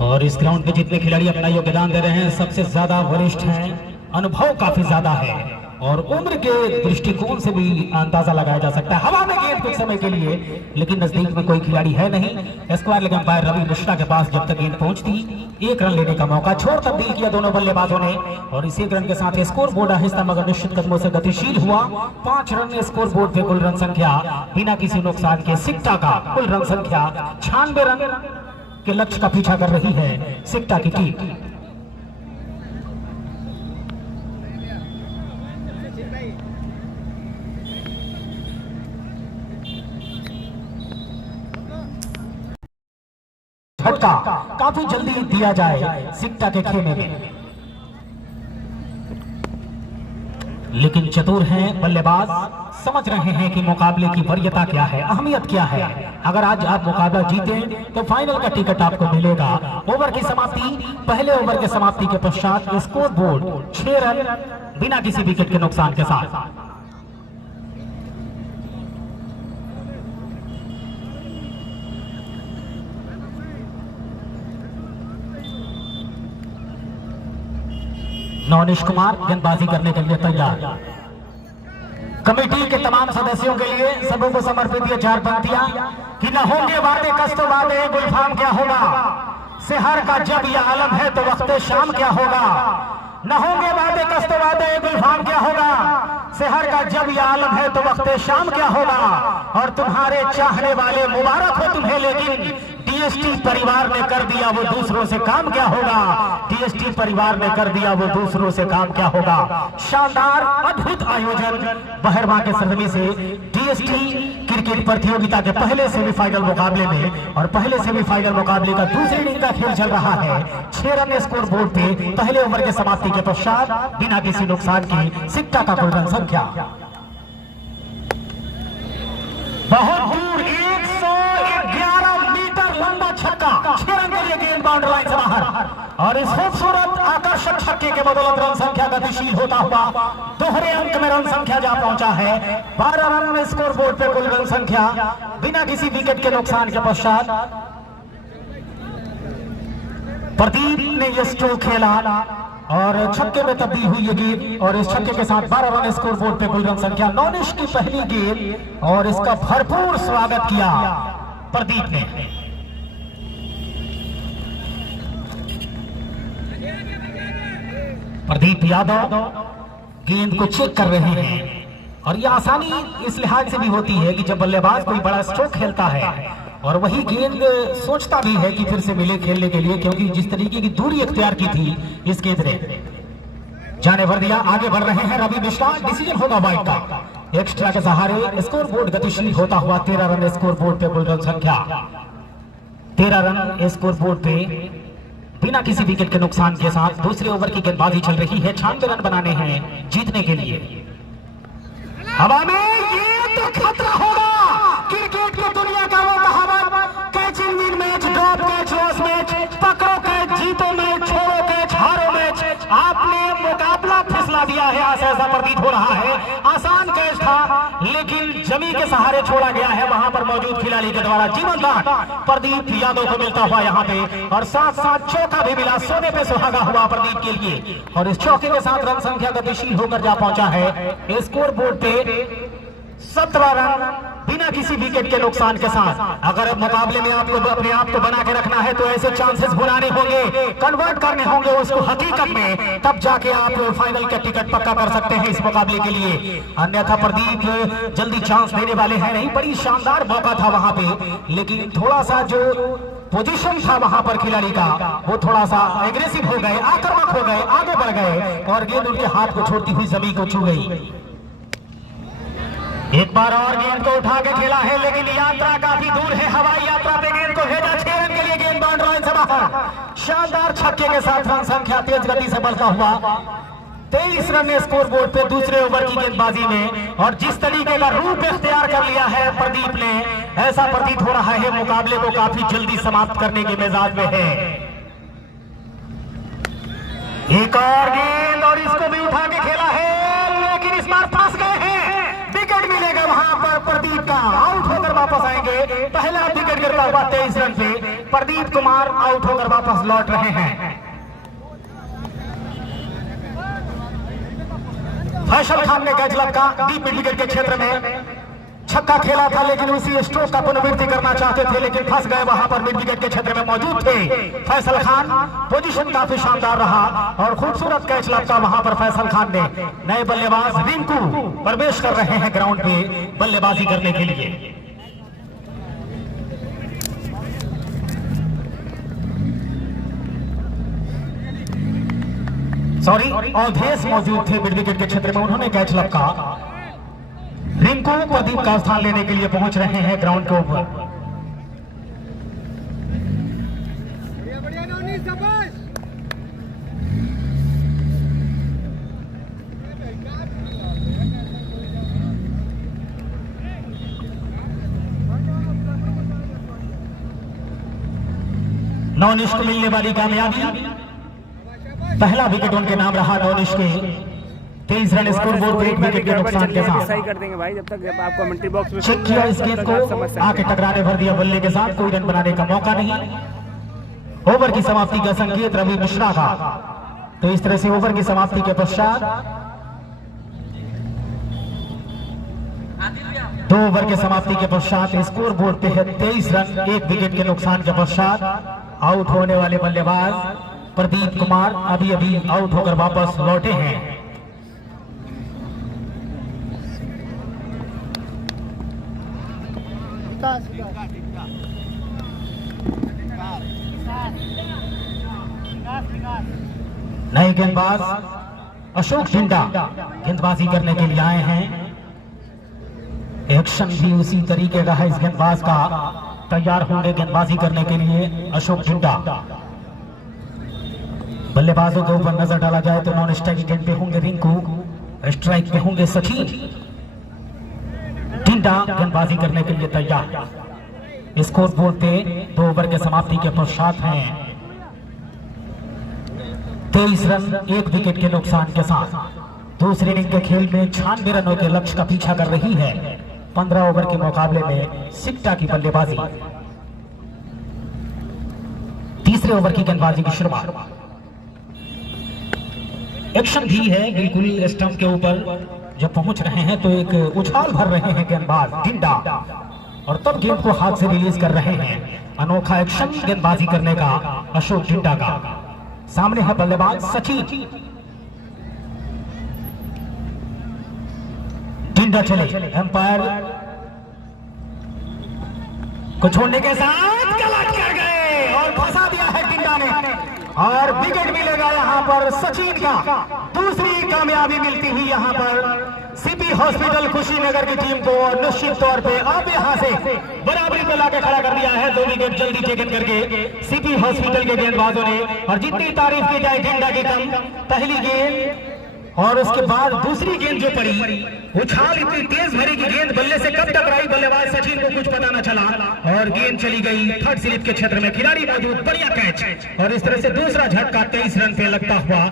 और इस ग्राउंड पे जितने खिलाड़ी अपना योगदान दे रहे हैं सबसे ज्यादा वरिष्ठ हैं, अनुभव काफी ज्यादा है और उम्र के दृष्टिकोण से भी अंदाजा लगाया जा सकता है। हवा में गेंद कुछ समय के लिए, लेकिन नजदीक में कोई खिलाड़ी है नहीं। Square leg umpire Ravi Mishra के पास जब तक गेंद पहुंचती, 1 रन लेने का मौका छोड़ तब्दील किया दोनों बल्लेबाजों ने और इस 1 रन के साथ स्कोर बोर्ड आहिस्ता मगर निश्चित कदमों से गतिशील हुआ। 5 रन स्कोर बोर्ड पे कुल रन संख्या बिना किसी नुकसान के सिक्टा का कुल रन संख्या 96 रन के लक्ष्य का पीछा कर रही है सिक्टा की टीम। झटका काफी जल्दी दिया जाए सिक्टा के खेमे में, लेकिन चतुर हैं बल्लेबाज, समझ रहे हैं कि मुकाबले की वरीयता क्या है, अहमियत क्या है। अगर आज आप मुकाबला जीतें तो फाइनल का टिकट आपको मिलेगा। ओवर की समाप्ति, पहले ओवर के समाप्ति के पश्चात स्कोर बोर्ड 6 रन बिना किसी विकेट के नुकसान के साथ। नवनीश कुमार गेंदबाजी करने के लिए तैयार। कमेटी के तमाम सदस्यों के लिए सबों को समर्पित ये 4 पंक्तियां कि न होंगे वादे कष्ट वादे गुलफाम क्या होगा, सेहर का जब यह आलम है तो वक्ते शाम क्या होगा। न होंगे वादे कष्ट वादे गुलफाम क्या होगा, सेहर का जब यह आलम है तो वक्ते शाम क्या होगा। और तुम्हारे चाहने वाले मुबारक हो तुम्हें, लेकिन टीएसटी परिवार ने कर दिया वो दूसरों से काम क्या होगा। टीएसटी परिवार ने कर दिया वो दूसरों से काम क्या होगा। शानदार अद्भुत आयोजन बहरवा के सरजमी से टीएसटी क्रिकेट प्रतियोगिता के पहले सेमीफाइनल मुकाबले में और पहले सेमीफाइनल मुकाबले का दूसरी इनिंग का खेल चल रहा है। 6 रन स्कोर बोर्ड पे पहले ओवर के समाप्ति के पश्चात बिना किसी नुकसान की सिक्टा का कुल रन संख्या। बहुत दूर 111 मीटर लंबा छक्का, 6 रन के लिए गेंद बाउंड्री लाइन से बाहर और इस खूबसूरत आकर्षक छक्के के बदौलत रन संख्या गतिशील होता हुआ दोहरे अंक में रन संख्या जा पहुंचा है। 12 रन स्कोर बोर्ड पे कुल रन संख्या बिना किसी विकेट के नुकसान के पश्चात। प्रदीप ने यह स्ट्रोक खेला और छक्के में तब्दील हुई ये गेंद और इस छक्के के साथ 12 रन स्कोर बोर्ड पे कुल रन संख्या। नौनिश की पहली गेंद और इसका भरपूर स्वागत किया प्रदीप ने। प्रदीप यादव गेंद को चेक कर रहे हैं और यह आसानी इस लिहाज से भी होती है कि जब बल्लेबाज कोई बड़ा स्ट्रोक खेलता है और वही गेंद सोचता भी है कि फिर से मिले खेलने के लिए, क्योंकि जिस तरीके की दूरी इख्तियार की थी इस गेंद ने जाने भर दिया। आगे बढ़ रहे हैं रवि मिश्रा, डिसीजन होगा वाइड का। एक्स्ट्रा के सहारे स्कोर बोर्ड गतिशील होता हुआ 13 रन स्कोर बोर्ड पे कुल रन संख्या। 13 रन स्कोर बोर्ड पे बिना किसी विकेट के नुकसान के साथ दूसरे ओवर की गेंदबाजी चल रही है। 96 रन बनाने हैं जीतने के लिए। हवा में ये तो खतरा होगा, क्रिकेट की दुनिया का वो कहावत, catch in win match, drop catch, loss match, पकड़ो कैच, जीतो मैच, छोड़ो कैच, हारो मैच। आपने मुकाबला फिसला दिया है, ऐसा प्रतीत हो रहा है। आसान कैच था लेकिन जमी के सहारे छोड़ा गया है वहां पर मौजूद खिलाड़ी के द्वारा। जीवन दान प्रदीप यादव को मिलता हुआ यहाँ पे और साथ साथ चौका भी मिला, सोने पे सुहागा हुआ प्रदीप के लिए और इस चौके के साथ रन संख्या गतिशील होकर जा पहुंचा है स्कोर बोर्ड पे 17 रन बिना किसी विकेट के नुकसान के साथ। अगर मुकाबले में आपको अपने आप को बना के रखना है तो ऐसे चांसेस बुलाने होंगे, कन्वर्ट करने होंगे उसको हकीकत में, तब जाके आप फाइनल का टिकट पक्का कर सकते हैं इस मुकाबले के लिए। अन्यथा प्रदीप जल्दी चांस देने वाले हैं नहीं। बड़ी शानदार मौका था वहां पे, लेकिन थोड़ा सा जो पोजीशन था वहां पर खिलाड़ी का वो थोड़ा सा एग्रेसिव हो गए, आक्रामक हो गए, आगे बढ़ गए और गेंद उनके हाथ को छोड़ती हुई जमीन को छू गई। एक बार और गेंद को उठा के खेला है लेकिन यात्रा काफी दूर है। हवाई यात्रा पे गेंद को भेजा, 6 रन के लिए गेंद बाउंड्री लाइन से बाहर। शानदार छक्के के साथ रन संख्या तेज गति से बढ़ता हुआ 23 रन स्कोर बोर्ड पे दूसरे ओवर की गेंदबाजी में। और जिस तरीके का रूप इख्तियार कर लिया है प्रदीप ने, ऐसा प्रतीत हो रहा है मुकाबले को काफी जल्दी समाप्त करने के मिजाज में है। एक और गेंद और इसको भी उठा के खेला है लेकिन इस बार फंस गए हैं। विकेट मिलेगा वहां पर प्रदीप का, आउट होकर वापस आएंगे। पहला विकेट गिरता हुआ 23 रन पे प्रदीप कुमार आउट होकर वापस लौट रहे हैं। फैसल खान ने कैच लगा डीप मिड विकेट के क्षेत्र में छक्का खेला था, लेकिन उसी स्ट्रोक का पुनरावृत्ति करना चाहते थे, लेकिन फंस गए वहां पर। मिड विकेट के क्षेत्र में मौजूद थे फैसल खान। पोजीशन काफी शानदार रहा और खूबसूरत कैच लगता वहां पर फैसल खान ने। नए बल्लेबाज रिंकू प्रवेश कर रहे हैं ग्राउंड पे बल्लेबाजी करने के लिए। सॉरी, अवधेश मौजूद थे मिड विकेट के क्षेत्र में, उन्होंने कैच लगा। रिंकू प्रदीप का स्थान लेने के लिए पहुंच रहे हैं ग्राउंड के ऊपर। नौनिश को मिलने वाली कामयाबी, पहला विकेट उनके नाम रहा नौनिश के। 23 रन स्कोर बोर्ड पर 1 विकेट के नुकसान के साथ सही कर देंगे भाई। जब तक आप कमेंट्री बॉक्स में चेक किया इस गेंद को, आके टकराने भर दिया बल्ले के साथ, कोई रन बनाने का मौका नहीं। ओवर की समाप्ति का संकेत रवि मिश्रा का। तो इस तरह से ओवर की समाप्ति के पश्चात 2 ओवर के समाप्ति के पश्चात स्कोर बोर्ड पे है 23 रन 1 विकेट के नुकसान के पश्चात। आउट होने वाले बल्लेबाज प्रदीप कुमार अभी अभी आउट होकर वापस लौटे हैं। नए गेंदबाज अशोक झिंडा गेंदबाजी करने के लिए आए हैं। एक्शन भी उसी तरीके का है इस गेंदबाज का। तैयार होंगे गेंदबाजी करने के लिए अशोक झिंडा। बल्लेबाजों के ऊपर नजर डाला जाए तो नॉन स्ट्राइक गेंद पे होंगे रिंकू, स्ट्राइक पे होंगे सचिन। झिंडा गेंदबाजी करने के लिए तैयार। स्कोर बोर्ड पे 2 ओवर के समाप्ति के पश्चात हैं 23 रन 1 विकेट के नुकसान के साथ। दूसरी इनिंग के खेल में 96 रनों के लक्ष्य का पीछा कर रही है। 15 ओवर के मुकाबले में सिक्टा की बल्लेबाजी। तीसरे ओवर की गेंदबाजी की शुरुआत। एक्शन भी है बिल्कुल स्टंप के ऊपर। जब पहुंच रहे हैं तो एक उछाल भर रहे हैं गेंदबाज झिंडा और तब गेंद को हाथ से रिलीज कर रहे हैं। अनोखा एक्शन गेंदबाजी करने का अशोक झिंडा का। सामने है बल्लेबाज सचिन। झिंडा चले, एम्पायर को छोड़ने के साथ गलत कर गए और फंसा दिया है झिंडा ने और विकेट मिलेगा यहां पर सचिन का। दूसरी कामयाबी मिलती ही यहां पर सीपी हॉस्पिटल कुशीनगर की टीम को और निश्चित तौर पे अब यहां से बराबरी पे लाके खड़ा कर दिया है। 2 विकेट जल्दी टेकन करके सीपी हॉस्पिटल के गेंदबाजों ने। और जितनी तारीफ की जाए झिंडा की कम। पहली गेंद और उसके बाद दूसरी गेंद जो पड़ी, उछाल इतनी तेज भरी की गेंद बल्ले से कब टकराई बल्लेबाज सचिन को कुछ पता न चला और गेंद चली गई थर्ड स्लिप के क्षेत्र में। खिलाड़ी मौजूद, बढ़िया कैच और इस तरह से दूसरा झटका 23 रन पे लगता हुआ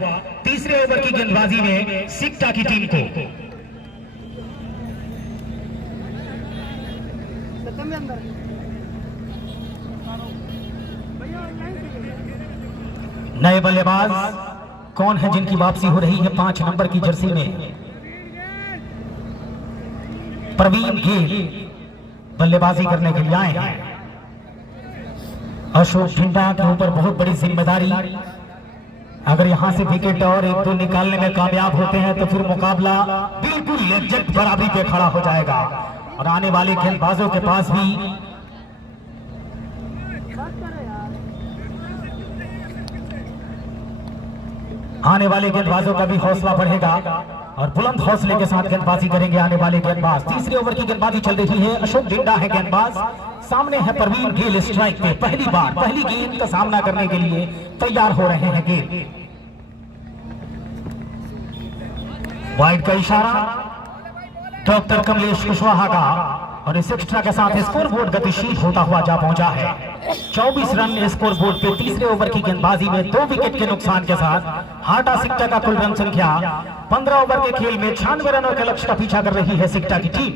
तीसरे ओवर की गेंदबाजी में सिक्टा की टीम को। नए बल्लेबाज कौन है जिनकी वापसी हो रही है 5 नंबर की जर्सी में? प्रवीण गेल बल्लेबाजी करने के लिए आए हैं। अशोक झिंडा के ऊपर बहुत बड़ी जिम्मेदारी। अगर यहां से विकेट और 1-2 निकालने में कामयाब होते हैं तो फिर मुकाबला बिल्कुल एग्जैक्ट बराबरी पे खड़ा हो जाएगा। और आने वाले गेंदबाजों के पास भी आने वाले गेंदबाजों का भी हौसला बढ़ेगा और बुलंद हौसले के साथ गेंदबाजी करेंगे आने वाले गेंदबाज। तीसरे ओवर की गेंदबाजी चल रही है। अशोक झिंडा है गेंदबाज, सामने है प्रवीण गेल स्ट्राइक पे। पहली बार पहली गेंद का सामना करने के लिए तैयार हो रहे हैं गेल। वाइड का इशारा डॉक्टर कमलेश कुशवाहा का और इस एक्स्ट्रा के साथ स्कोर बोर्ड गतिशील होता हुआ जा पहुंचा है। 24 रन स्कोर बोर्ड पे तीसरे ओवर की गेंदबाजी में 2 विकेट के नुकसान के साथ हाटा सिक्टा का कुल रन संख्या 15 ओवर के खेल में 96 रनों के लक्ष्य का पीछा कर रही है सिक्टा की टीम।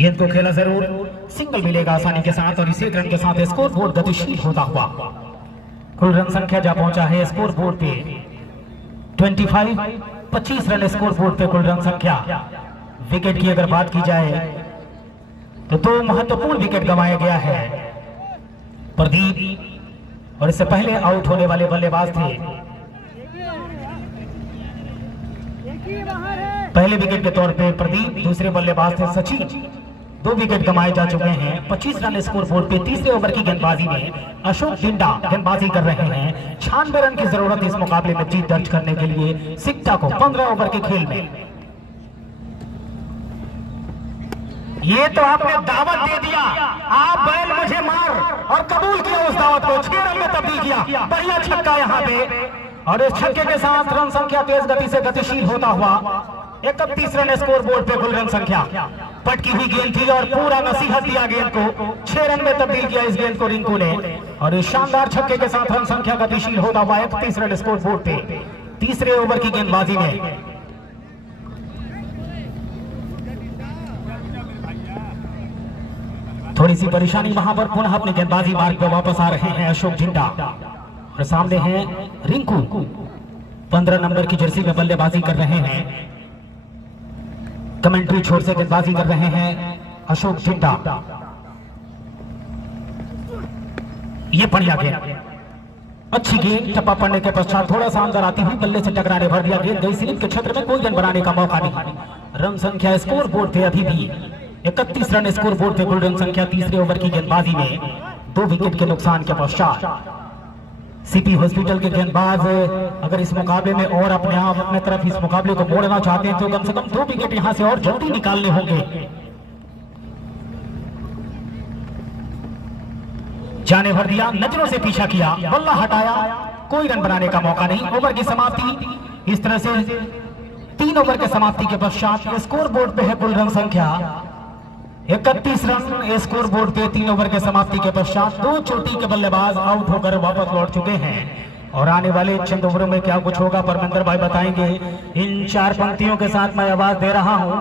गेंद को खेला जरूर, सिंगल मिलेगा आसानी के साथ और इसी रन के साथ स्कोर बोर्ड गतिशील होता हुआ कुल रन संख्या जा पहुंचा है स्कोर बोर्ड पे 25 रन स्कोर बोर्ड पे कुल रन संख्या। विकेट की अगर बात की जाए तो 2 महत्वपूर्ण विकेट गंवाया गया है प्रदीप और इससे पहले आउट होने वाले बल्लेबाज थे। पहले विकेट के तौर पे प्रदीप, दूसरे बल्लेबाज थे सचिन। 2 विकेट गंवाए जा चुके हैं। 25 रन स्कोर बोर्ड पे तीसरे ओवर की गेंदबाजी में अशोक जिंदा गेंदबाजी कर रहे हैं। 96 रन की जरूरत इस मुकाबले में जीत दर्ज करने के लिए सिक्टा को 15 ओवर के खेल में। ये तो आपने दावत दे दिया, आप बैल मुझे मार और कबूल किया उस दावत को। 6 रन में तब्दील किया, बढ़िया छक्का यहाँ पे और इस छक्के के साथ रन संख्या तेज गति से गतिशील होता हुआ 31 रन स्कोर बोर्ड पे कुल रन संख्या। पटकी हुई गेंद थी और पूरा नसीहत दिया गेंद को। 6 रन में तब्दील किया इस गेंद को रिंकू ने और इस शानदार छक्के के साथ रन संख्या गतिशील होता हुआ 31 रन स्कोर बोर्ड पे तीसरे ओवर की गेंदबाजी में। थोड़ी सी परेशानी वहां पर, पुनः अपनी गेंदबाजी मार्ग पे वापस आ रहे हैं अशोक जिंदा और सामने हैं रिंकू। 15 नंबर की जर्सी में बल्लेबाजी कर रहे हैं। कमेंट्री छोर से गेंदबाजी कर रहे हैं अशोक जिंदा। ये बढ़िया गेंद, अच्छी गेंद, टप्पा पड़ने के पश्चात थोड़ा सा अंदर आती हुई बल्ले से टकराने भर दिया। गेंद गई स्लिप के क्षेत्र में, कोई रन बनाने का मौका नहीं। रन संख्या स्कोर बोर्ड पे अभी भी 31 रन स्कोर बोर्ड पे कुल रन संख्या। तीसरे ओवर की गेंदबाजी में 2 विकेट के नुकसान के पश्चात सीपी हॉस्पिटल के गेंदबाज अगर इस मुकाबले में और अपने आप अपने तरफ इस मुकाबले को मोड़ना चाहते हैं तो कम से कम 2 विकेट यहां से और जल्दी निकालने होंगे। जाने भर दिया, नजरों से पीछा किया, बल्ला हटाया, कोई रन बनाने का मौका नहीं। ओवर की समाप्ति इस तरह से 3 ओवर के समाप्ति के पश्चात स्कोर बोर्ड पे है कुल रन संख्या 31 रन स्कोर बोर्ड पे 3 ओवर के समाप्ति के पश्चात 2 चोटी के बल्लेबाज आउट होकर वापस लौट चुके हैं और आने वाले चंद ओवरों में क्या कुछ होगा परमेंद्र भाई बताएंगे। इन 4 पंक्तियों के साथ मैं आवाज दे रहा हूं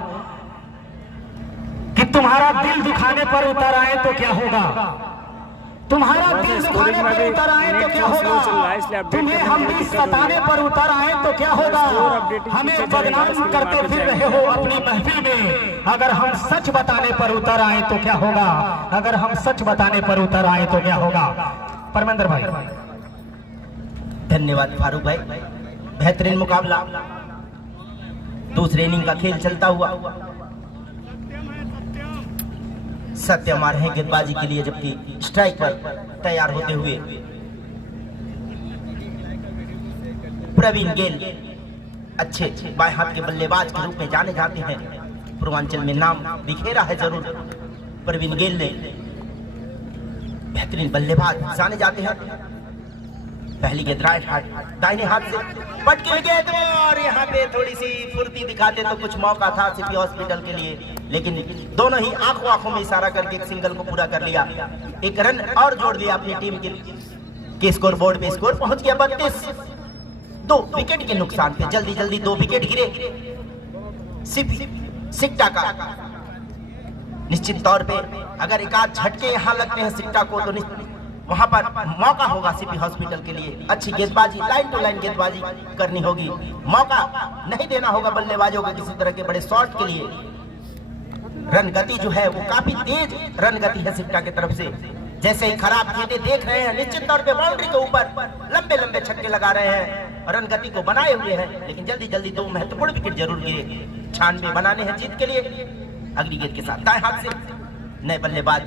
कि तुम्हारा दिल दुखाने पर उतर आए तो क्या होगा, तुम्हारा दिल दुखाने पर उतर आए तो क्या होगा, तुम्हें हम भी सताने पर उतर आए तो क्या होगा, हमें बदनाम करते फिर रहे हो अपनी महफिल में, अगर हम सच बताने पर उतर आए तो क्या होगा, अगर हम सच बताने पर उतर आए तो क्या होगा। परमेंद्र भाई। धन्यवाद फारूक भाई, बेहतरीन मुकाबला, दूसरे इनिंग का खेल चलता हुआ। सत्यम आ रहे हैं गेंदबाजी के लिए, जबकि स्ट्राइक पर तैयार होते हुए प्रवीण गेल अच्छे बाएं हाथ के बल्लेबाज के रूप में जाने जाते हैं। पूर्वांचल में नाम बिखेरा है जरूर प्रवीण गेल ने, बेहतरीन बल्लेबाज जाने जाते हैं। पहली गेंद राइट हाथ दाहिने हाथ से पटकी हुई गेंद और यहाँ पे थोड़ी सी फुर्ती दिखाते तो कुछ मौका था सीपी हॉस्पिटल के लिए, लेकिन दोनों ही आंखों में इशारा करके एक सिंगल को पूरा कर लिया। एक रन और जोड़ दिया अपनी टीम के स्कोर बोर्ड पे। स्कोर पहुंच गया 32। 2 विकेट के नुकसान पे जल्दी 2 विकेट गिरे सिक्टा का। निश्चित तौर पे अगर एक आध झटके यहाँ लगते हैं सिक्टा को तो वहां पर मौका होगा सीपी हॉस्पिटल के लिए। अच्छी गेंदबाजी, लाइन टू लाइन गेंदबाजी करनी होगी, मौका नहीं देना होगा बल्लेबाजों को किसी तरह के बड़े शॉट के लिए। रन गति जो है वो काफी तेज रन गति है सिक्टा की तरफ से। जैसे ही खराब गेंदें देख रहे हैं, निश्चित तौर पे बाउंड्री के ऊपर लंबे छक्के लगा रहे हैं, रन गति को बनाए हुए हैं, लेकिन जल्दी 2 महत्वपूर्ण विकेट जरूर गिरे। 96 बनाने हैं जीत के लिए। अगली गेंद के साथ दाएं हाथ से नए बल्लेबाज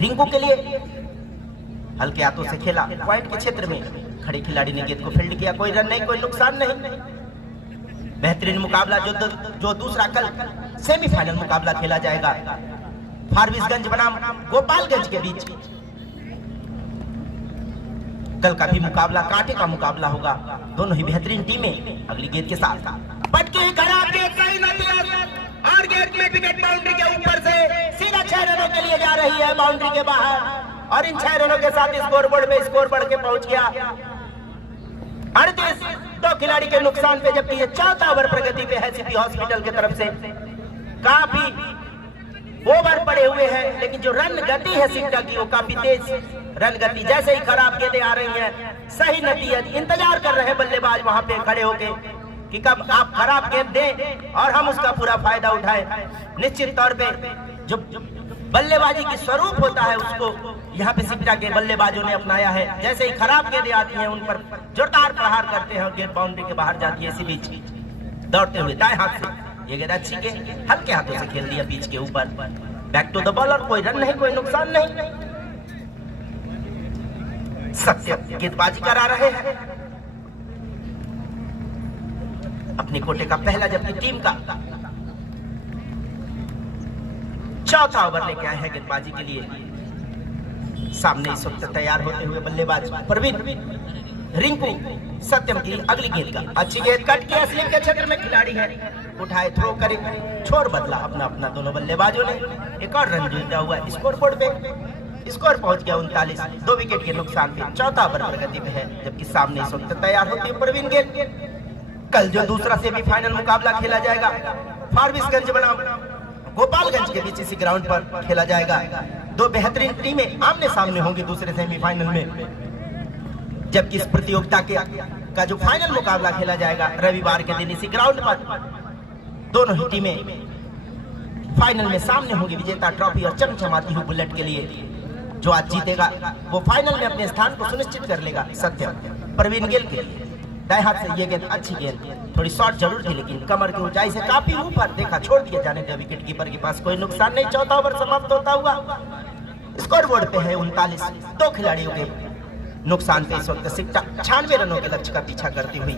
रिंकू के लिए हल्के हाथों से खेला, पॉइंट के क्षेत्र में खड़े खिलाड़ी ने गेंद को फील्ड किया। कोई रन नहीं, कोई नुकसान नहीं। बेहतरीन मुकाबला जो दूसरा कल सेमीफाइनल मुकाबला खेला जाएगा फारबिसगंज बनाम गोपालगंज के बीच। कल का भी मुकाबला कांटे का मुकाबला होगा, दोनों ही बेहतरीन टीमें। अगली गेंद के साथ पटकी खराब गेंद, सही नतीजा और गेंद में विकेट बाउंड्री के ऊपर से सीधा 6 रनों के लिए जा रही है बाउंड्री के बाहर और इन 6 रनों के साथ स्कोर बोर्ड में स्कोर बढ़ के पहुंच गया 38। 2 खिलाड़ी के नुकसान पे, जबकि ये 4था ओवर प्रगति पे है सीपी हॉस्पिटल की तरफ से। काफी ओवर पड़े हुए हैं, लेकिन जो रन गति है सिक्टा की वो काफी तेज रन गति। जैसे ही खराब गेंदें आ रही हैं, सही नतीजा इंतजार कर रहे हैं बल्लेबाज वहां पे खड़े होके कि कब आप खराब गेंद दें और हम उसका पूरा फायदा उठाएं। निश्चित तौर पे जो बल्लेबाजी की स्वरूप होता है उसको यहाँ पे सिक्टा के बल्लेबाजों ने अपनाया है। जैसे ही खराब गेंदें आती हैं उन पर जोरदार प्रहार करते हैं और गेंद बाउंड्री के बाहर जाती है। इसी बीच दौड़ते हुए दाएं हाथ से ये गेंद अच्छी गेंद हल्के हाथों से खेल दिया पिच के ऊपर। बैक टू द बॉलर, कोई रन नहीं, कोई नुकसान नहीं। सत्य गेंदबाजी करा रहे हैं अपनी कोटे का पहला, जबकि टीम का चौथा ओवर लेके आए हैं गेंदबाजी के लिए। सामने इस वक्त तैयार होते हुए बल्लेबाज प्रवीण रिंकू सत्यम की अगली गेंद का अच्छी गेंद कट के स्लिप के क्षेत्र में खिलाड़ी है, उठाए थ्रो करे, छोर बदला अपना अपना दोनों बल्लेबाजों ने। एक और रन जुड़ता हुआ स्कोर बोर्ड पे, स्कोर पहुंच गया 39, 2 विकेट के नुकसान पे। चौथा ओवर प्रगति पे है, जबकि सामने इस वक्त तैयार होती है प्रवीण गेंद। कल जो दूसरा सेमीफाइनल मुकाबला खेला जाएगा फारबिसगंज बनाम गोपालगंज के बीच इसी ग्राउंड पर खेला जाएगा। दो बेहतरीन टीमें आमने सामने होंगी दूसरे सेमीफाइनल में, जबकि इस प्रतियोगिता का जो फाइनल मुकाबला खेला जाएगा रविवार के दिन इसी ग्राउंड पर। दोनों ही टीमें फाइनल में सामने होंगी। विजेता ट्रॉफी और चमचमाती हुई बुलेट के लिए जो आज जीतेगा वो फाइनल में अपने स्थान को सुनिश्चित कर लेगा। सत्य प्रवीण गेल के लिए दाएं हाथ से ये गेंद अच्छी गेंद, थोड़ी शॉर्ट जरूर थी लेकिन कमर की ऊंचाई से काफी ऊपर देखा, छोड़ दिया जाने दिया विकेट कीपर के पास, कोई नुकसान नहीं। चौथा ओवर समाप्त होता हुआ स्कोर बोर्ड पे है 39, 2 खिलाड़ियों के नुकसान पे इस वक्त सिक्टा 96 रनों के लक्ष्य का पीछा करती हुई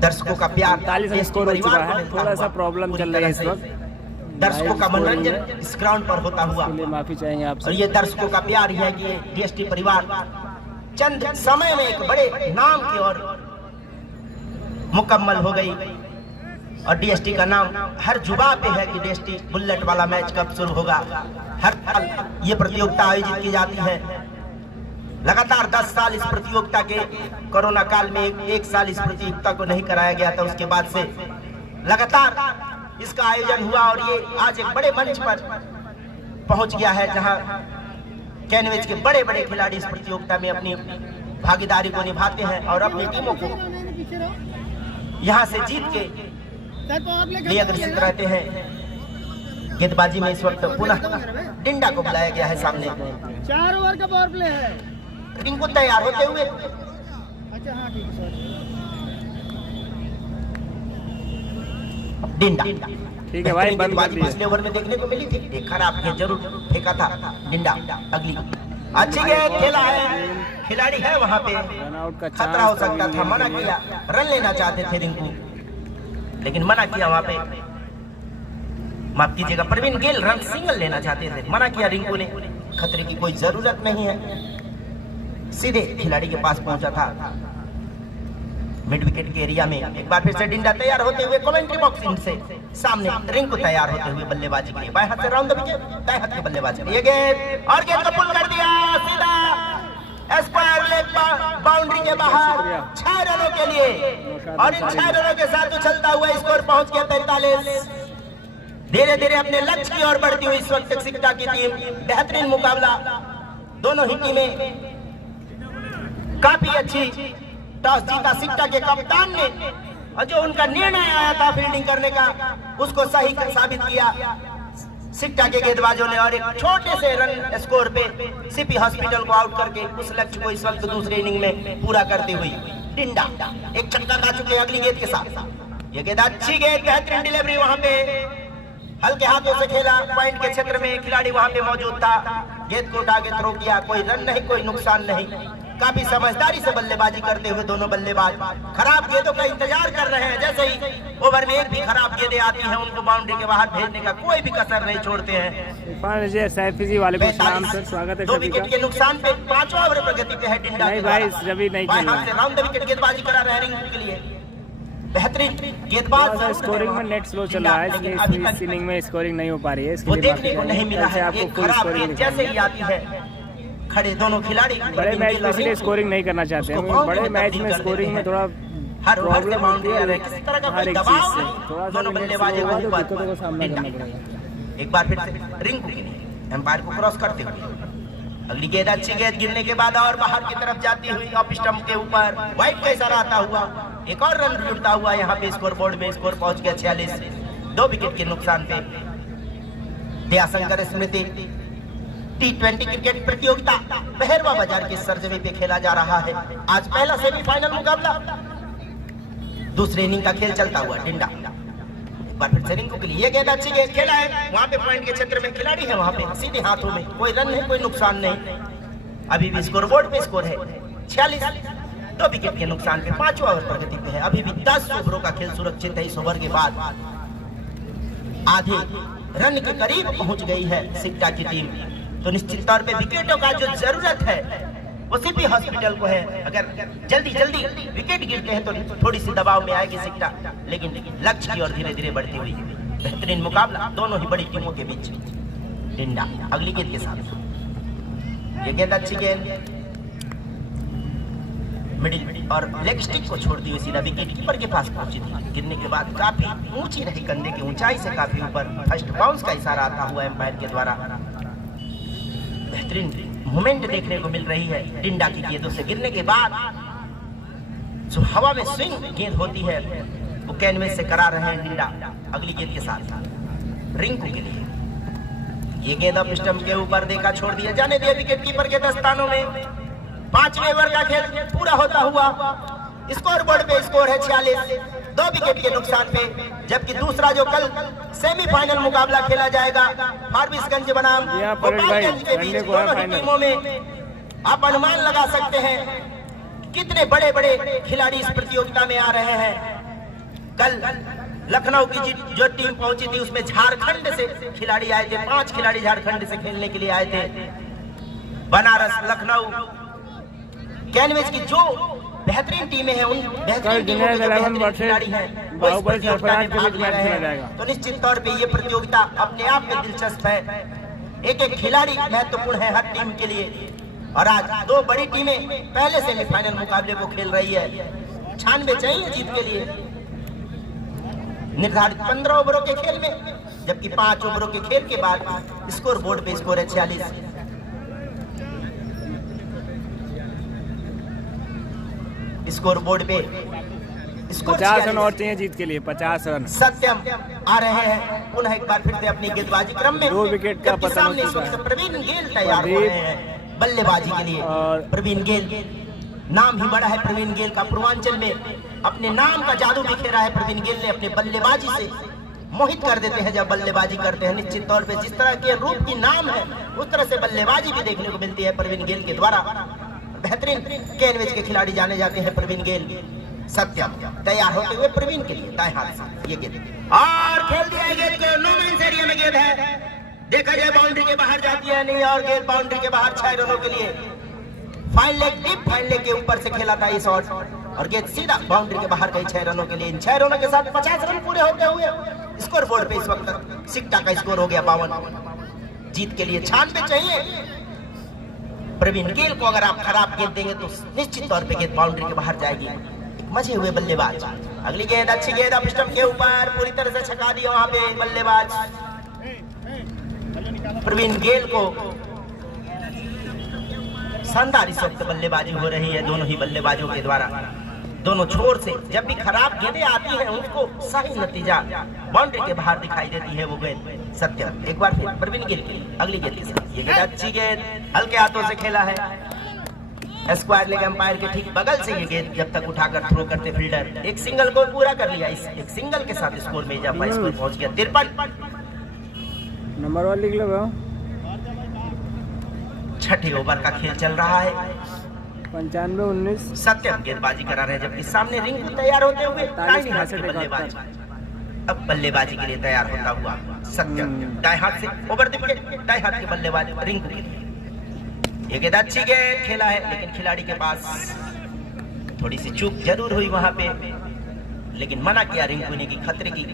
दर्शकों का प्यार 39 स्कोर हो चुका है। थोड़ा सा प्रॉब्लम चल रही है इस वक्त, दर्शकों का मनोरंजन इस ग्राउंड पर होता हुआ, माफी चाहिए आपसे। और ये दर्शकों का प्यार ही है कि ये डीएसटी परिवार चंद समय में एक बड़े नाम की ओर मुकम्मल हो गई। और डीएसटी का नाम हर जुबा पे है कि डीएसटी बुलेट वाला मैच कब शुरू होगा। हर साल ये प्रतियोगिता आयोजित की जाती है। लगातार 10 साल इस प्रतियोगिता के, कोरोना काल में एक साल इस प्रतियोगिता को नहीं कराया गया था, उसके बाद से लगातार इसका आयोजन हुआ और ये आज एक बड़े मंच पर पहुंच गया है जहां कैनवेज के बड़े बड़े खिलाड़ी इस प्रतियोगिता में अपनी भागीदारी को निभाते हैं और अपनी टीमों को यहां से जीत के लिए अग्रसर रहते हैं। गेंदबाजी में इस वक्त पुनः डिंडा को बुलाया गया है सामने। 4 ओवर का पावर प्ले है। रिंकू तैयार होते हुए अच्छा हाँ ठीक है, डिंडा ठीक है भाई, बंद कर दिया। पिछले ओवर में देखने को मिली थी, एक खराब गेंद जरूर फेंका था डिंडा। अगली अच्छी गेंद खेला है, खिलाड़ी है वहां पे, रनआउट का खतरा हो सकता था, मना किया। रन लेना चाहते थे रिंकू लेकिन मना किया वहां पे, माफ कीजिएगा प्रवीण गेल रन सिंगल लेना चाहते थे, मना किया रिंकू ने। खतरे की कोई जरूरत नहीं है, सीधे खिलाड़ी के पास पहुंचा था मिड विकेट के एरिया में। एक बार फिर से डिंडा तैयार होते हुए कमेंट्री बॉक्स से सामने रिंकू तैयार होते हुए बल्लेबाजी के लिए। बाएं हाथ से राउंड द विकेट, दाएं हाथ के बल्लेबाजी के लिए गेंद और गेंद को पुल कर दिया सीधा स्क्वायर लेग बाउंड्री के बाहर 6 रनों के लिए। और इन 6 रनों के साथ उछलता हुआ स्कोर पहुंच गया 45। धीरे धीरे अपने लक्ष्य की ओर बढ़ती हुई इस वक्त सिक्टा की टीम। बेहतरीन मुकाबला, दोनों ही टीमें काफी अच्छी। टॉस जीता सिक्टा के कप्तान ने और जो उनका निर्णय आया था फील्डिंग करने का उसको सही साबित किया सिक्टा के गेंदबाजों ने। और एक छोटे से रन स्कोर पे सीपी हॉस्पिटल को आउट करके उस लक्ष्य को इस वक्त दूसरे इनिंग में पूरा करते हुई डिंडा एक छक्का खा चुके हैं अगली गेंद के साथ। ये गेंद अच्छी गेंद, बेहतरीन डिलीवरी, वहां पे हल्के हाथों से खेला, पॉइंट के क्षेत्र में खिलाड़ी वहां पे मौजूद था, गेंद को उठा के थ्रो किया, कोई रन नहीं, कोई नुकसान नहीं। काफी समझदारी से बल्लेबाजी करते हुए दोनों बल्लेबाज खराब गेंदों का इंतजार कर रहे हैं। जैसे ही ओवर में एक भी खराब गेंदें आती हैं उनको बाउंड्री के बाहर भेजने का कोई भी कसर नहीं छोड़ते हैं। सैफी वाले को सलाम सर, स्वागत है। 2 विकेट के नुकसान पे 5वां ओवर प्रगति पे है डिंडा। नहीं भाई, रवि नहीं खेल रहा है। राउंड द विकेट गेंदबाजी करा रहे हैं रिंकू के लिए। बेहतरीन गेंदबाज, स्कोरिंग में नेट स्लो चल रहा है, इसलिए इस इनिंग में स्कोरिंग नहीं हो पा रही है, वो देखने को नहीं मिला है। आपको फुल खराब स्कोरिंग जैसे ही आती है खड़े दोनों खिलाड़ी बड़े मैच में इसलिए स्कोरिंग नहीं करना चाहते हैं। बड़े मैच में स्कोरिंग में थोड़ा हर ओवर से प्रॉब्लम बाउंड्री होती आ रही है, है, किसी तरह का हर कोई एक दबाव चीज से नहीं। थोड़ा सा दोनों बल्लेबाजों को दिक्कतों का सामना करना पड़ेगा। एक बार फिर से रिंकू के लिए एम्पायर को क्रॉस करते हुए अगली गेंद अच्छी गेंद गिरने के बाद और बाहर की तरफ जाती हुई ऑफ स्टंप के ऊपर वाइड का इशारा आता हुआ एक और रन जुड़ता हुआ यहाँ पे स्कोर बोर्ड में स्कोर पहुंच गया 46, 2 विकेट के नुकसान पे। दयाशंकर स्मृति T20 क्रिकेट प्रतियोगिता बहरवा बाजार की सरजमी पे खेला जा रहा है। आज पहला सेमीफाइनल मुकाबला, दूसरे इनिंग का खेल चलता हुआ डिंडा। एक बार फिर से रिंकू के लिए ये गेंद अच्छी गेंद खेला है, वहां पे पॉइंट के क्षेत्र में खिलाड़ी है, वहां पे सीधे हाथों में कोई रन नहीं, कोई नुकसान नहीं। अभी भी स्कोर बोर्ड पे स्कोर है 46, 2 विकेट के नुकसान पे 5वां ओवर प्रगति पे है। अभी भी 10 ओवरों का खेल सुरक्षित है। इस ओवर के बाद आधे रन के करीब पहुंच गई है सिक्टा की टीम, तो निश्चित तौर पे विकेटों का जो जरूरत है वो सीपी हॉस्पिटल को है। अगर जल्दी जल्दी विकेट गिरते हैं तो थोड़ी सी दबाव में आएगी सिक्टा, लेकिन लक्ष्य की ओर धीरे धीरे बढ़ती हुई बेहतरीन मुकाबला दोनों ही बड़ी टीमों के बीच। डिंडा अगली गेंद के साथ, ये गेंद अच्छी गेंद मिडिल और लेग स्टिक को छोड़ती हुई सीधा विकेट कीपर के पास पहुंची थी। गिरने के बाद काफी ऊंची रही, कंधे की ऊंचाई से काफी ऊपर। फर्स्ट बाउंस का इशारा आता हुआ एम्पायर के द्वारा। बेहतरीन मोमेंट देखने को मिल रही है डिंडा की गेंदों से। गिरने के बाद जो हवा में स्विंग गेंद होती है वो कैनवेस से करा रहे हैं डिंडा। अगली गेंद के साथ रिंकू के लिए ये गेंद अब स्टंप के ऊपर देखा, छोड़ दिया जाने दिया विकेट कीपर के दस्तानों में। 5वें ओवर का खेल पूरा होता हुआ स्कोर बोर्ड पे स्कोर है 46, 2 विकेट के नुकसान पे। जबकि दूसरा जो कल सेमीफाइनल मुकाबला खेला जाएगा फारबिसगंज बनाम गोपालगंज के बीच, दोनों ही टीमों में आप अनुमान लगा सकते हैं कितने बड़े बड़े खिलाड़ी इस प्रतियोगिता में आ रहे हैं। कल लखनऊ की जो टीम पहुंची थी उसमें झारखंड से खिलाड़ी आए थे, 5 खिलाड़ी झारखंड से खेलने के लिए आए थे। बनारस, लखनऊ, कैनवेस की जो बेहतरीन टीमें हैं उन बेहतरीन टीमों के जो बेहतरीन खिलाड़ी हैं वो इस प्रतियोगिता में भाग ले रहे हैं। तो निश्चित तौर पे ये प्रतियोगिता अपने आप में दिलचस्प है। एक एक खिलाड़ी महत्वपूर्ण है हर टीम के लिए। और आज 2 बड़ी टीमें पहले सेमीफाइनल मुकाबले को खेल रही है। 96 चाहिए जीत के लिए निर्धारित 15 ओवरों के खेल में, जबकि 5 ओवरों के खेल के बाद स्कोर बोर्ड पे स्कोर है 46। स्कोर बोर्ड पे 50 रन और चाहिए जीत के लिए, 50 रन। सत्यम आ रहे हैं पुनः एक बार फिर से अपनी गेंदबाजी क्रम में। 2 विकेट का पतन हो चुका है। प्रवीण गेल तैयार हो रहे हैं बल्लेबाजी के लिए। प्रवीण गेल नाम ही बड़ा है प्रवीण गेल का, पूर्वांचल में अपने नाम का जादू बिखेरा है। प्रवीण गेल ने अपने बल्लेबाजी से मोहित कर देते हैं जब बल्लेबाजी करते हैं। निश्चित तौर पे जिस तरह के रूप की नाम है उस तरह से बल्लेबाजी भी देखने को मिलती है प्रवीण गेल के द्वारा। बेहतरीन कैनवेस के खिलाड़ी जाने जाते हैं प्रवीण गेल। सत्यम तैयार होते हुए प्रवीण के लिए दाएं हाथ से ये गेंद और खेल दिया गेंद को। नो मीन्स एरिया में गेंद है, देखा जाए बाउंड्री के बाहर जाती है नहीं, और गेंद बाउंड्री के बाहर 6 रनों के लिए। Fine leg deep fine leg के ऊपर से खेला था ये शॉट और गेंद सीधा बाउंड्री के बाहर गई 6 रनों के लिए। इन 6 रनों के साथ 50 रन पूरे होते हुए स्कोर बोर्ड पे इस वक्त सिक्टा का स्कोर हो गया 52। जीत के लिए 96 चाहिए। प्रवीण गेल को अगर आप खराब गेंद देंगे तो निश्चित तौर पे गेंद बाउंड्री के बाहर जाएगी। मजे हुए बल्लेबाज। अगली गेंद अच्छी गेंद अब स्टंप के ऊपर पूरी तरह से छका दिया वहां पे बल्लेबाज प्रवीण गेल को। शानदार इस वक्त बल्लेबाजी हो रही है दोनों ही बल्लेबाजों के द्वारा। दोनों छोर से जब भी खराब गेंदें आती हैं उनको सही नतीजा बाउंड्री के बाहर दिखाई देती है वो गेंद। सत्यम एक बार फिर प्रवीण गेल की अगली गेंद के साथ ये गेंद अच्छी गेंद हल्के हाथों से खेला है। स्क्वायर लेग एम्पायर के ठीक बगल से ये गेंद जब तक उठाकर थ्रो करते फील्डर एक सिंगल को पूरा कर लिया। इस एक सिंगल के साथ स्कोर में इजाफा, स्कोर पहुंच गया 53। नंबर 1 लिख लो। 6ठे ओवर का खेल चल रहा है। 95-19। सत्यम गेंदबाजी करा रहे हैं जबकि सामने रिंग तैयार होते हुए दाहिने हाथ से बल्लेबाज अब बल्लेबाजी के लिए तैयार होता हुआ सत्यम दाएं हाथ से ओवर द विकेट दाएं हाथ के बल्लेबाज रिंकू के लिए ये गेंद अच्छी गेंद खेला है, लेकिन खिलाड़ी के पास थोड़ी सी चूक जरूर हुई वहां पे, लेकिन मना किया रिंकू ने कि खतरे की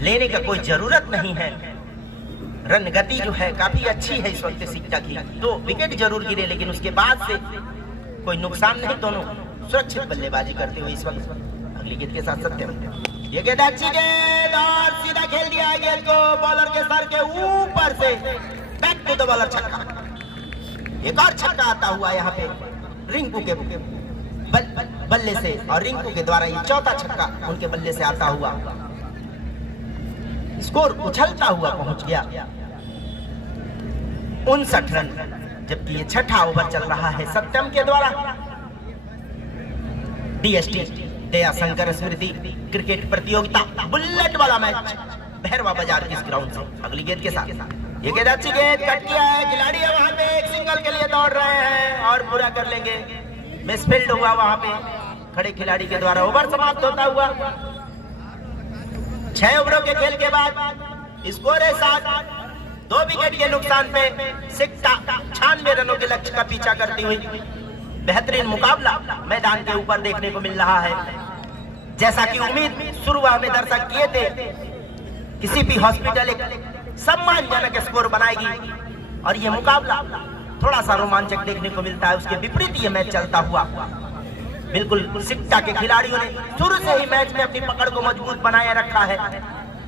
लेने का कोई जरूरत नहीं है। रन गति जो है काफी अच्छी है इस वक्त सिक्टा की। 2 विकेट जरूर गिरे लेकिन उसके बाद से कोई नुकसान नहीं, दोनों सुरक्षित बल्लेबाजी करते हुए इस वक्त अगली गेंद के साथ सत्यम ये गेंद अच्छी गेंद और सीधा खेल दिया है गेंद को बॉलर के सर के ऊपर से बैक टू द बॉलर, छक्का। एक और छक्का आता हुआ यहाँ पे रिंकू के बल्ले से, और रिंकू के द्वारा ये चौथा छक्का उनके बल्ले से आता हुआ। स्कोर उछलता हुआ पहुंच गया 59 रन, जबकि ये छठा ओवर चल रहा है सत्यम के द्वारा। डीएसटी दया शंकर स्मृति क्रिकेट प्रतियोगिता बुलेट वाला मैच भैरवा बाजार के इस ग्राउंड से। अगली गेंद के साथ ये गेंद अच्छी गेंद कट किया है, खिलाड़ी वहां पे एक सिंगल के लिए दौड़ रहे हैं और पूरा कर लेंगे। मिसफील्ड हुआ वहां पे खड़े खिलाड़ी के द्वारा। ओवर समाप्त होता हुआ 6 ओवरों के खेल के बाद स्कोर है 7, 2 विकेट के नुकसान पे सिक्का 96 रनों के लक्ष्य का पीछा करती हुई बेहतरीन मुकाबला मैदान के ऊपर देखने को मिल रहा है। जैसा कि उम्मीद शुरुआत में दर्शक किए थे, किसी भी हॉस्पिटल एक सम्मानजनक स्कोर बनाएगी और ये मुकाबला थोड़ा सा रोमांचक देखने को मिलता है। उसके विपरीत ये मैच चलता हुआ बिल्कुल सिक्का के खिलाड़ियों ने शुरू से ही मैच में अपनी पकड़ को मजबूत बनाए रखा है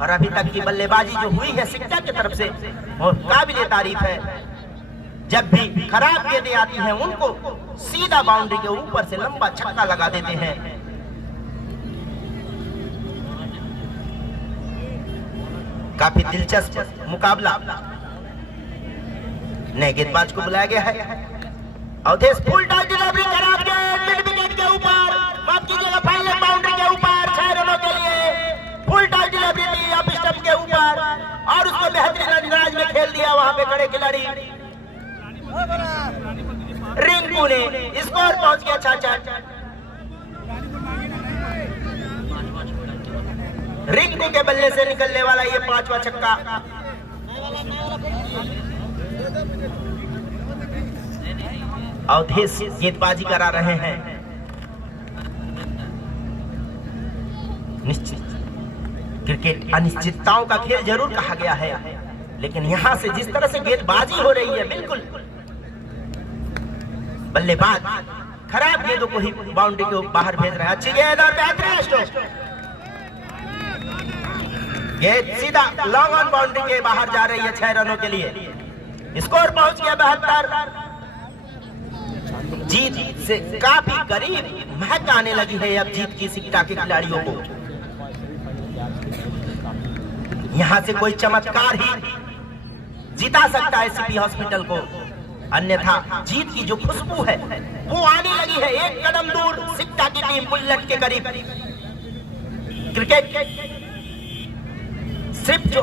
और अभी तक की बल्लेबाजी जो हुई है सिक्का की तरफ से और काबिले तारीफ है। जब भी खराब गेंदें आती हैं उनको सीधा बाउंड्री के ऊपर से लंबा छक्का लगा देते हैं। काफी दिलचस्प मुकाबला। नए गेंदबाज को बुलाया गया है। अवधेश फुल टॉस डिलीवरी खराब गेंद मिड विकेट के ऊपर, माफ कीजिएगा फाइनल बाउंड्री के ऊपर 6 रनों के लिए full toss delivery the off stump के ऊपर और उसको बेहतरीन अंदाज में खेल दिया वहां पे खड़े खिलाड़ी रिंकू ने। स्कोर पहुंच गया 66। रिंकू के बल्ले से निकलने वाला ये 5वां छक्का। अवधेश गेंदबाजी करा रहे हैं। निश्चित क्रिकेट अनिश्चितताओं का खेल जरूर कहा गया है, लेकिन यहां से जिस तरह से गेंदबाजी हो रही है बिल्कुल बल्लेबाज खराब गेंदों को ही बाउंड्री के बाहर भेज रहे हैं। अच्छी गेंद और बेहतरीन स्ट्रोक। गेंद सीधा लॉन्ग ऑन बाउंड्री के बाहर जा रही है 6 रनों के लिए। स्कोर पहुंच गया 72। जीत से काफी करीब महक आने लगी है अब जीत की सिक्का के खिलाड़ियों को। यहां से कोई चमत्कार ही जिता सकता है सीपी हॉस्पिटल को, अन्यथा जीत की जो खुशबू है वो आने लगी है। एक कदम दूर सिक्का की टीम बुलेट के करीब। क्रिकेट सिर्फ जो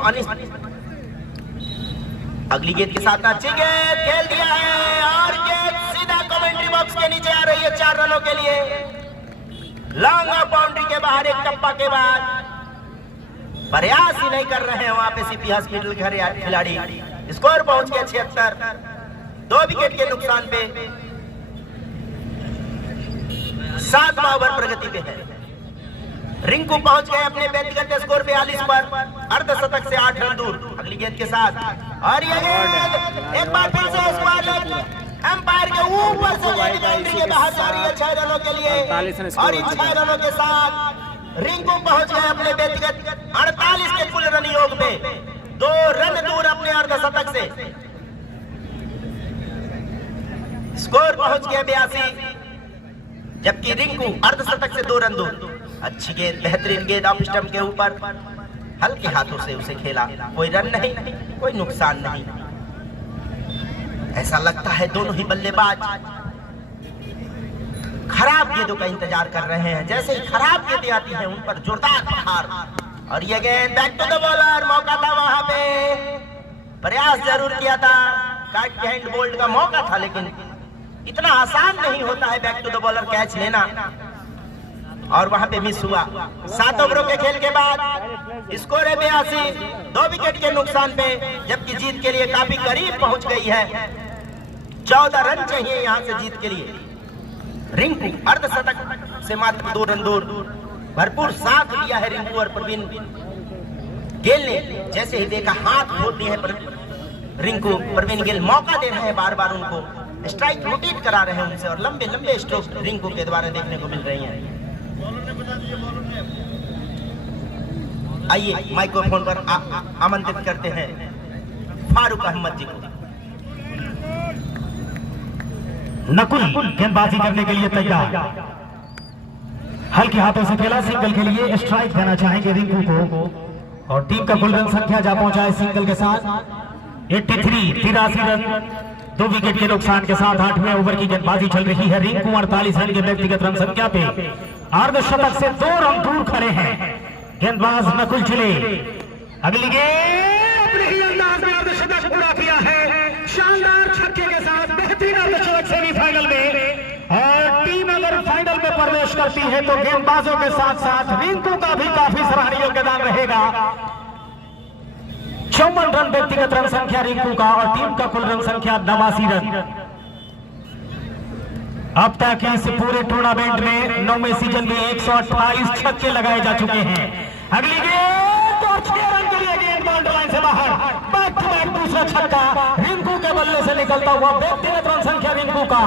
अगली गेंद के साथ अच्छी गेंद खेल दिया है और गेंद सीधा कमेंट्री बॉक्स के नीचे आ रही है 4 रनों के लिए। लॉन्ग ऑफ बाउंड्री के बाहर एक टप्पा के बाद प्रयास ही नहीं कर रहे हैं वहां पे सीपी हॉस्पिटल के खिलाड़ी। स्कोर पहुंच गया 76, 2 विकेट के नुकसान पे 7वां ओवर प्रगति पे है। रिंकू पहुंच गए अपने व्यक्तिगत स्कोर 42 पर, अर्धशतक से 8 रन दूर। अगली गेंद के साथ और ये गेंद एक बार फिर से स्क्वायर एम्पायर के ऊपर से बाउंड्री के बाहर जा रही है 6 रनों के लिए और इन 6 रनों के साथ रिंकू पहुंच गए अपने व्यक्तिगत 48 के कुल रन योग पे 2 रन दूर अपने अर्धशतक से। स्कोर पहुंच गया 82, जबकि रिंकू अर्धशतक से 2 रन दूर। अच्छी गेंद, बेहतरीन गेंद ऑफ स्टंप के ऊपर हल्के हाथों से उसे खेला। कोई रन नहीं, कोई नुकसान नहीं। ऐसा लगता है दोनों ही बल्लेबाज खराब गेंदों का इंतजार कर रहे हैं। जैसे ही खराब गेंदें आती हैं उन पर जोरदार प्रहार और ये गेंद बैक टू द बॉलर। मौका था वहां पे, प्रयास जरूर किया था, काट के हैंड बोल्ड का मौका था, लेकिन इतना आसान नहीं होता है back to the bowler catch लेना और वहां पे मिस हुआ। 7 ओवरों के खेल के बाद स्कोर है 82, 2 विकेट के नुकसान पे, जबकि जीत के लिए काफी करीब पहुंच गई है। 14 रन चाहिए यहां से जीत के लिए। रिंकू अर्धशतक से मात्र 2 रन दूर। भरपूर साथ दिया है रिंकू और प्रवीण गेल ने। जैसे ही देखा हाथ छोड़ दिए हैं रिंकू, प्रवीण गेल मौका दे रहे हैं, बार बार उनको स्ट्राइक रोटेट करा रहे हैं उनसे और लंबे लंबे स्ट्रोक रिंकू के द्वारा देखने को मिल रही हैं। आइए माइक्रोफोन पर आमंत्रित करते हैं फारूक अहमद जी को। नकुल गेंदबाजी करने के लिए तैयार, हल्के हाथों से खेला, सिंगल के लिए स्ट्राइक देना चाहेंगे रिंकू को और टीम का कुल रन संख्या जा पहुंचा है सिंगल के साथ 83 रन, 2 विकेट के नुकसान के साथ 8वें ओवर की गेंदबाजी चल रही है। रिंकू 48 रन के व्यक्तिगत रन संख्या पे अर्धशतक से 2 रन दूर खड़े हैं। गेंदबाज नकुल चले, अगली गेंद अपने ही अंदाज में अर्धशतक पूरा किया है, शानदार छक्के के साथ बेहतरीन अर्धशतक सेमीफाइनल में। और टीम अगर फाइनल में प्रवेश करती है तो गेंदबाजों के साथ साथ रिंकू का भी काफी सराहनीय योगदान रहेगा। 54 रन व्यक्तिगत रन संख्या रिंकू का और टीम का कुल रन संख्या 89 रन। अब तक इस पूरे टूर्नामेंट में 9वें सीजन में 128 छक्के लगाए जा चुके हैं। अगली गेंद और 6 रन के लिए गेंद बाउंड्री लाइन से बाहर, बैक टू बैक दूसरा छक्का रिंकू के बल्ले से निकलता हुआ। व्यक्तिगत रन संख्या रिंकू का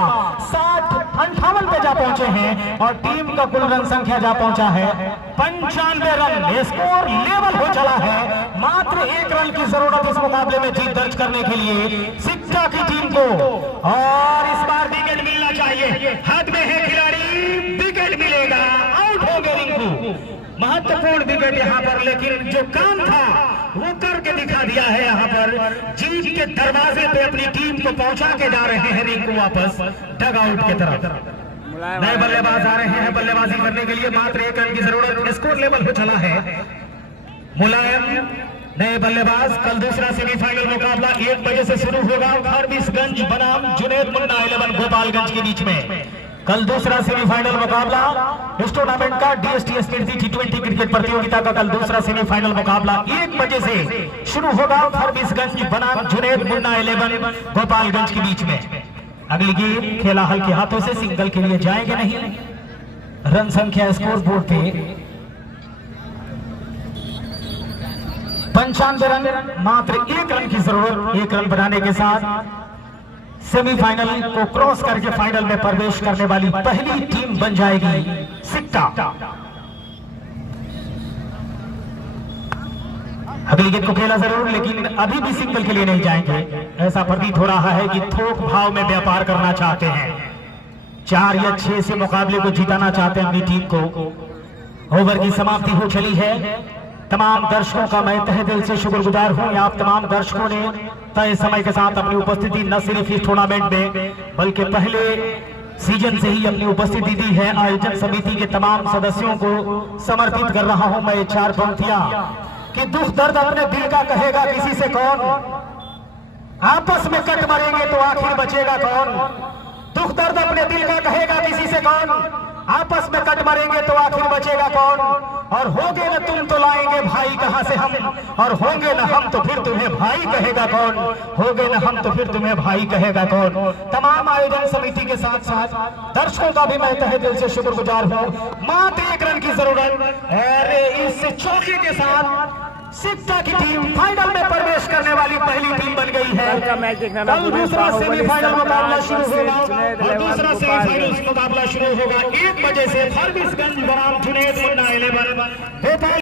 58 पे जा पहुंचे हैं और टीम का कुल रन संख्या जा पहुंचा है 95 रन। स्कोर लेवल हो चला है, मात्र 1 रन की जरूरत इस मुकाबले में जीत दर्ज करने के लिए सिक्का की टीम को। और इस बार विकेट मिलना चाहिए, हाथ में है खिलाड़ी, विकेट मिलेगा, आउट हो गए रिंकू। महत्वपूर्ण विकेट यहाँ पर, लेकिन जो काम था वो करके दिखा दिया है। यहाँ पर जीत के दरवाजे पे अपनी टीम को पहुंचा के जा रहे हैं रिंकू वापस डग आउट की तरफ। नए बल्लेबाज आ रहे हैं बल्लेबाजी करने के लिए, मात्र 1 रन की जरूरत, स्कोर लेवल हो चला है। मुलायम नए बल्लेबाज। कल दूसरा सेमीफाइनल मुकाबला 1 बजे से शुरू होगा फारबिसगंज बनाम जुनैद मुन्ना 11 गोपालगंज के बीच में। कल दूसरा सेमीफाइनल मुकाबला इस टूर्नामेंट का डीएसटीएस T20 क्रिकेट प्रतियोगिता का कल दूसरा सेमीफाइनल मुकाबला 1 बजे से शुरू होगा फारबिसगंज बनाम जुनैद मुन्ना 11 गोपालगंज के बीच में। अगली गेम खेला हल्के हाथों से, सिंगल के लिए जाएंगे नहीं। रन संख्या स्कोर बोर्ड पे 95 रन, मात्र 1 रन की जरूरत। 1 रन बनाने के साथ सेमीफाइनल को क्रॉस करके फाइनल में प्रवेश करने वाली पहली टीम बन जाएगी सिक्का। अगली गेंद को खेला जरूर, लेकिन अभी भी सिंगल के लिए नहीं जाएंगे। ऐसा प्रतीत हो रहा है कि थोक भाव में व्यापार करना चाहते हैं, 4 या 6 से मुकाबले को जिताना चाहते हैं अपनी टीम को। ओवर की समाप्ति हो चली है। तमाम दर्शकों का मैं तहे दिल से शुक्रगुजार हूं। आप तमाम दर्शकों ने तय समय के साथ अपनी उपस्थिति न सिर्फ इस टूर्नामेंट में बल्कि पहले सीजन से ही अपनी उपस्थिति दी है। आयोजन समिति के तमाम सदस्यों को समर्पित कर रहा हूं मैं 4 पंक्तियां कि दुख दर्द अपने दिल का कहेगा किसी से कौन, आपस में कट मरेंगे तो आखिर बचेगा कौन। दुख दर्द अपने दिल का कहेगा किसी से कौन, आपस में कट मरेंगे तो आखिर बचेगा कौन। और होगे न तुम तो लाएंगे भाई कहां से हम, और होंगे न हम तो फिर तुम्हें भाई कहेगा कौन। होगे न हम तो फिर तुम्हें भाई कहेगा कौन। तमाम आयोजन समिति के साथ साथ दर्शकों का भी मैं तहे दिल से शुक्रगुजार हूं। मात्र 1 रन की जरूरत और इस चौके के साथ सिक्का की टीम फाइनल में प्रवेश करने वाली पहली टीम बन गई है। कल दूसरा सेमीफाइनल मुकाबला शुरू होगा और दूसरा सेमीफाइनल मुकाबला शुरू होगा 1 बजे से फारबिसगंज बनाम जुनैद मुन्ना 11 गोपाल